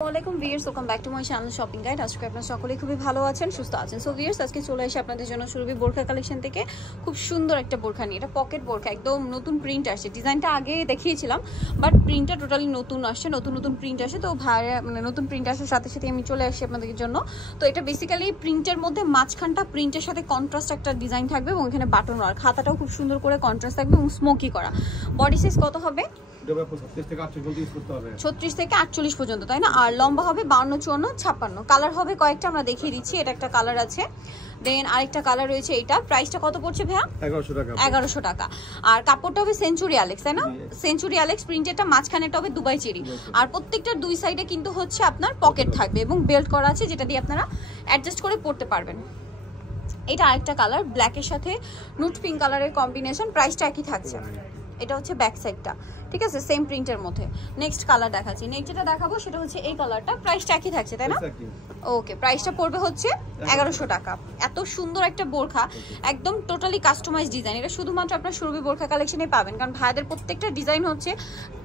আসসালামু viewers, welcome back to my channel shopping guide. আজকে আপনারা সকলেই খুবই ভালো আছেন, সুস্থ আছেন। সো ভিউয়ার্স, আজকে চলে এসে আপনাদের জন্য সুরভি বোরখা কালেকশন থেকে খুব সুন্দর একটা বোরখা নিয়ে। এটা পকেট বোরখা, একদম নতুন প্রিন্ট আসছে। ডিজাইনটা আগে দেখিয়েছিলাম, বাট প্রিন্টটা টোটালি নতুন আসছে, নতুন প্রিন্ট আসে। তো মানে নতুন প্রিন্ট আসার সাথে সাথে আমি চলে আসি আপনাদের জন্য। তো এটা বেসিক্যালি প্রিন্টের মধ্যে মাঝখানটা প্রিন্টের সাথে কন্ট্রাস্ট একটা ডিজাইন থাকবে এবং এখানে বাটন আর খাতাটাও খুব সুন্দর করে কন্ট্রাস্ট থাকবে এবং স্মোকি করা। বডি সাইজ কত হবে? 36 থেকে 48 পর্যন্ত, তাই না? আর লম্বা হবে 52, 54, 56। কালার হবে কয়েকটা, আমরা দেখিয়ে দিচ্ছি। এটা একটা কালার আছে, দেন আরেকটা কালার রয়েছে। এটা প্রাইসটা কত পড়ছে ভাইয়া? 1100 টাকা। আর কাপড়টা হবে সেঞ্চুরি অ্যালেক্স, তাই না? সেঞ্চুরি অ্যালেক্স প্রিন্টেরটা, মাঝখানেটা হবে দুবাই চেরি। আর প্রত্যেকটার দুই সাইডে কিন্তু হচ্ছে আপনার পকেট থাকবে এবং বেল্ট করা আছে, যেটা দিয়ে আপনারা অ্যাডজাস্ট করে পরতে পারবেন। এটা আরেকটা কালার, ব্ল্যাকের সাথে নুট পিঙ্ক কালারের কম্বিনেশন। প্রাইসটা একই থাকছে। এটা হচ্ছে ব্যাক সাইডটা, ঠিক আছে, সেম প্রিন্টের মধ্যে। নেক্সট কালার দেখাচ্ছি। নেক্সট যেটা দেখাবো সেটা হচ্ছে এই কালারটা। প্রাইসটা একই থাকছে, তাই না? ওকে, প্রাইসটা পড়বে হচ্ছে 1100 টাকা। এত সুন্দর একটা বোরখা, একদম টোটালি কাস্টমাইজ ডিজাইন। এটা শুধুমাত্র আপনার সুরভি বোরখা কালেকশনে পাবেন, কারণ ভাইদের প্রত্যেকটা ডিজাইন হচ্ছে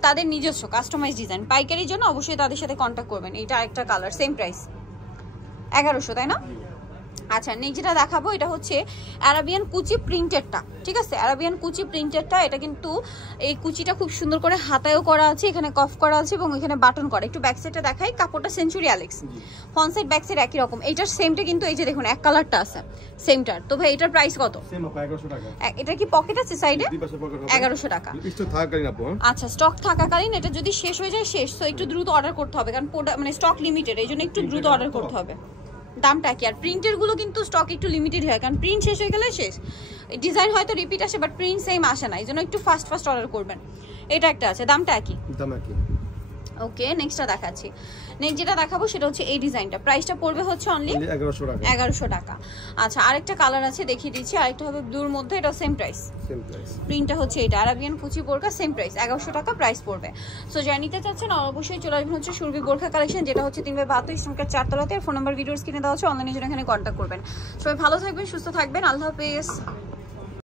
তাদের নিজস্ব কাস্টমাইজ ডিজাইন। পাইকারির জন্য অবশ্যই তাদের সাথে কন্ট্যাক্ট করবেন। এটা আরেকটা কালার, সেম প্রাইস 1100, তাই না? আচ্ছা, নেক্সট যেটা দেখাবো এটা হচ্ছে আরাবিয়ান কুচি প্রিন্টেডটা, ঠিক আছে? আরাবিয়ান কুচি প্রিন্টেডটা, এটা কিন্তু এই কুচিটা খুব সুন্দর করে হাতায়ও করা আছে, এখানে কফ করা আছে এবং এখানে বাটন করা। একটু ব্যাক সাইডটা দেখাই। কাপড়টা century Alex, front side back side একই রকম। এইটার সেমটা কিন্তু এই যে দেখুন এক কালারটা আছে সেমটার। তো ভাই এটার প্রাইস কত? এটা কি পকেট আছে সাইডে? 1100 টাকা। আচ্ছা, স্টক থাকাকালীন এটা যদি শেষ হয়ে যায় শেষ, তো একটু দ্রুত অর্ডার করতে হবে, কারণ মানে স্টক লিমিটেড, এই জন্য একটু দ্রুত অর্ডার করতে হবে। দামটা কি? আর প্রিন্টের গুলো কিন্তু স্টক একটু লিমিটেড হয়, কারণ প্রিন্ট শেষ হয়ে গেলে শেষ। ডিজাইন হয়তো রিপিট আসে, বাট প্রিন্ট সেম আসে না, এই জন্য একটু ফাস্ট অর্ডার করবেন। এটা একটা আছে, দামটা একই। ওকে, নেক্সটটা দেখাচ্ছি। নেক্সট যেটা দেখাবো সেটা হচ্ছে এই ডিজাইনটা। প্রাইসটা পড়বে হচ্ছে অনলি 1100 টাকা। আচ্ছা, আরেকটা কালার আছে, দেখিয়ে দিচ্ছি। আরেকটা হবে ব্লুর মধ্যে, এটা সেম প্রাইস। প্রিন্টটা হচ্ছে এটা আরাবিয়ান কুচি বোরখা, সেম প্রাইস 1100 টাকা প্রাইস পড়বে। সো যারা নিতে চাচ্ছেন অবশ্যই চলে আসবেন হচ্ছে সুরভি বোরখা কালেকশন, যেটা হচ্ছে 3/72 ইস্টার্ন 4 তলাতে। ফোন নাম্বার ভিডিওস কিনে দেওয়া হচ্ছে, অনলাইনে জন্য এখানে কন্ট্যাক্ট করবেন। সবাই ভালো থাকবেন, সুস্থ থাকবেন, আল্লাহ হাফেজ।